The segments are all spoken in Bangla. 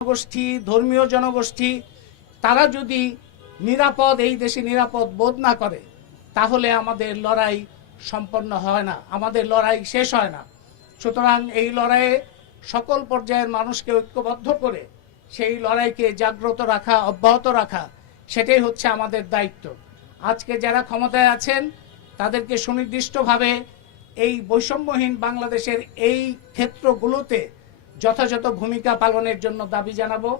জনগোষ্ঠী, ধর্মীয় জনগোষ্ঠী তারা যদি নিরাপদ এই দেশে নিরাপদ বোধ না করে তাহলে আমাদের লড়াই সম্পন্ন হয় না, আমাদের লড়াই শেষ হয় না। সুতরাং এই লড়াইয়ে সকল পর্যায়ের মানুষকে ঐক্যবদ্ধ করে সেই লড়াইকে জাগ্রত রাখা, অব্যাহত রাখা, সেটাই হচ্ছে আমাদের দায়িত্ব। আজকে যারা ক্ষমতায় আছেন তাদেরকে সুনির্দিষ্টভাবে এই বৈষম্যহীন বাংলাদেশের এই ক্ষেত্রগুলোতে যথাযথ ভূমিকা পালনের জন্য দাবি জানাবো।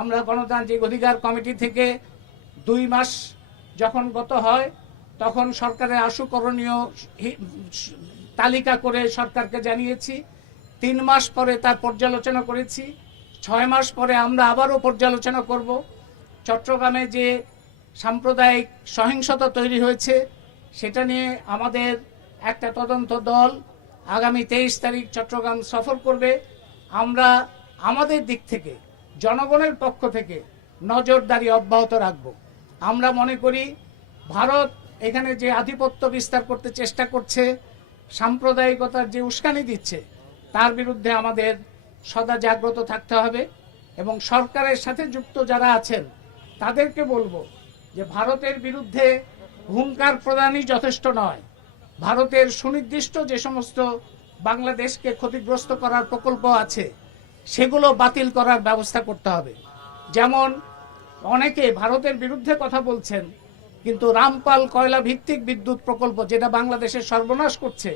আমরা গণতান্ত্রিক অধিকার কমিটি থেকে 2 মাস যখন গত হয় তখন সরকারের আশু করণীয় তালিকা করে সরকারকে জানিয়েছি। 3 মাস পরে তার পর্যালোচনা করেছি। 6 মাস পরে আমরা আবারও পর্যালোচনা করব। চট্টগ্রামে যে সাম্প্রদায়িক সহিংসতা তৈরি হয়েছে সেটা নিয়ে আমাদের একটা তদন্ত দল আগামী 23 তারিখ চট্টগ্রাম সফর করবে। আমরা আমাদের দিক থেকে জনগণের পক্ষ থেকে নজরদারি অব্যাহত রাখব। আমরা মনে করি ভারত এখানে যে আধিপত্য বিস্তার করতে চেষ্টা করছে, সাম্প্রদায়িকতার যে উস্কানি দিচ্ছে, তার বিরুদ্ধে আমাদের সদা জাগ্রত থাকতে হবে এবং সরকারের সাথে যুক্ত যারা আছেন তাদেরকে বলবো যে ভারতের বিরুদ্ধে হুঙ্কার প্রদানই যথেষ্ট নয়। ভারতের সুনির্দিষ্ট যে সমস্ত বাংলাদেশকে ক্ষতিগ্রস্ত করার প্রকল্প আছে সেগুলো বাতিল করার ব্যবস্থা করতে হবে। যেমন অনেকে ভারতের বিরুদ্ধে কথা বলছেন কিন্তু রামপাল কয়লা ভিত্তিক বিদ্যুৎ প্রকল্প যেটা বাংলাদেশের সর্বনাশ করছে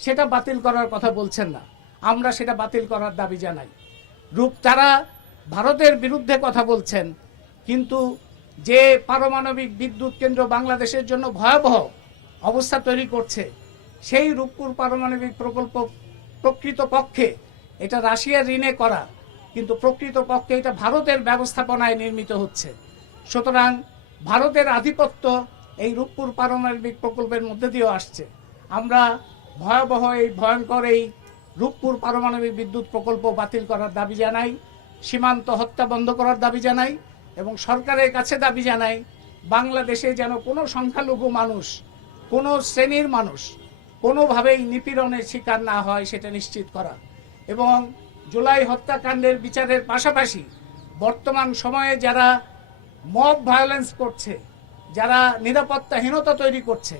সেটা বাতিল করার কথা বলছেন না। আমরা সেটা বাতিল করার দাবি জানাই। তারা ভারতের বিরুদ্ধে কথা বলছেন কিন্তু যে পারমাণবিক বিদ্যুৎ কেন্দ্র বাংলাদেশের জন্য ভয়াবহ অবস্থা তৈরি করছে সেই রূপপুর পারমাণবিক প্রকল্প প্রকৃতপক্ষে এটা রাশিয়ার ঋণে করা, কিন্তু প্রকৃতপক্ষে এটা ভারতের ব্যবস্থাপনায় নির্মিত হচ্ছে। সুতরাং ভারতের আধিপত্য এই রূপপুর পারমাণবিক প্রকল্পের মধ্যে দিয়েও আসছে। আমরা ভয়াবহ এই ভয়ঙ্কর এই রূপপুর পারমাণবিক বিদ্যুৎ প্রকল্প বাতিল করার দাবি জানাই, সীমান্ত হত্যা বন্ধ করার দাবি জানাই এবং সরকারের কাছে দাবি জানাই বাংলাদেশে যেন কোনো সংখ্যালঘু মানুষ, কোনো শ্রেণীর মানুষ কোনোভাবেই নিপীড়নের শিকার না হয় সেটা নিশ্চিত করা এবং জুলাই হত্যাকাণ্ডের বিচারের পাশাপাশি বর্তমান সময়ে যারা মব ভায়োলেন্স করছে, যারা নিরাপত্তাহীনতা তৈরি করছে,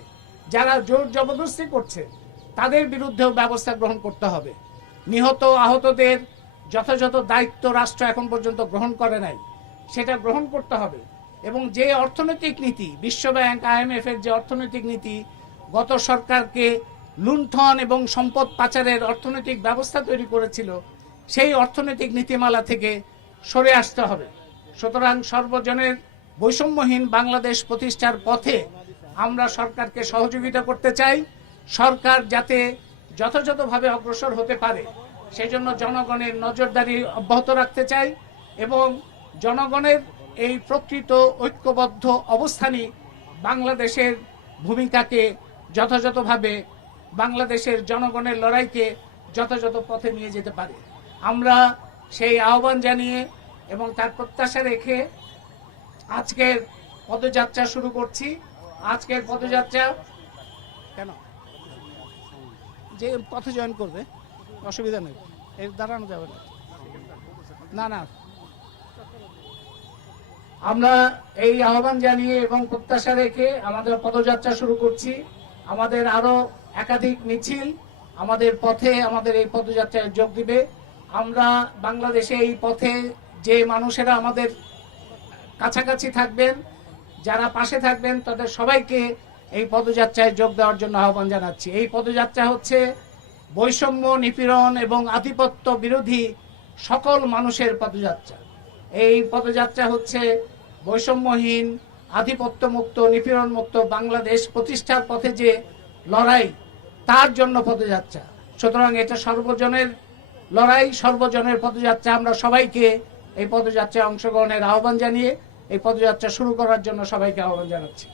যারা জোর জবরদস্তি করছে তাদের বিরুদ্ধেও ব্যবস্থা গ্রহণ করতে হবে। নিহত আহতদের যথাযথ দায়িত্ব রাষ্ট্র এখন পর্যন্ত গ্রহণ করে নাই, সেটা গ্রহণ করতে হবে এবং যে অর্থনৈতিক নীতি বিশ্বব্যাংক IMF এর যে অর্থনৈতিক নীতি গত সরকারকে লুণ্ঠন এবং সম্পদ পাচারের অর্থনৈতিক ব্যবস্থা তৈরি করেছিল সেই অর্থনৈতিক নীতিমালা থেকে সরে আসতে হবে। সুতরাং সর্বজনের বৈষম্যহীন বাংলাদেশ প্রতিষ্ঠার পথে আমরা সরকারকে সহযোগিতা করতে চাই। সরকার যাতে যথাযথভাবে অগ্রসর হতে পারে সেজন্য জনগণের নজরদারি অব্যাহত রাখতে চাই এবং জনগণের এই প্রকৃত ঐক্যবদ্ধ অবস্থানই বাংলাদেশের ভূমিকাকে যথাযথভাবে, বাংলাদেশের জনগণের লড়াইকে যথাযথ পথে নিয়ে যেতে পারে। আমরা সেই আহ্বান জানিয়ে এবং তার প্রত্যাশা রেখে আজকের পদযাত্রা শুরু করছি। আজকের পদযাত্রা কেন যে পথে জয়েন করবে অসুবিধা নেই, এর দাঁড়ানো যাবে না। না, আমরা এই আহ্বান জানিয়ে এবং প্রত্যাশা রেখে আমাদের পদযাত্রা শুরু করছি। আমাদের আরো একাধিক মিছিল আমাদের পথে, আমাদের এই পদযাত্রায় যোগ দিবে। আমরা বাংলাদেশে এই পথে যে মানুষেরা আমাদের কাছাকাছি থাকবেন, যারা পাশে থাকবেন, তাদের সবাইকে এই পদযাত্রায় যোগ দেওয়ার জন্য আহ্বান জানাচ্ছি। এই পদযাত্রা হচ্ছে বৈষম্য, নিপীড়ন এবং আধিপত্য বিরোধী সকল মানুষের পদযাত্রা। এই পদযাত্রা হচ্ছে বৈষম্যহীন, আধিপত্য মুক্ত, নিপীড়ন মুক্ত বাংলাদেশ প্রতিষ্ঠার পথে যে লড়াই তার জন্য পদযাত্রা। সুতরাং এটা সর্বজনের লড়াই, সর্বজনের পদযাত্রা। আমরা সবাইকে এই পদযাত্রায় অংশগ্রহণের আহ্বান জানিয়ে এই পদযাত্রা শুরু করার জন্য সবাইকে আহ্বান জানাচ্ছি।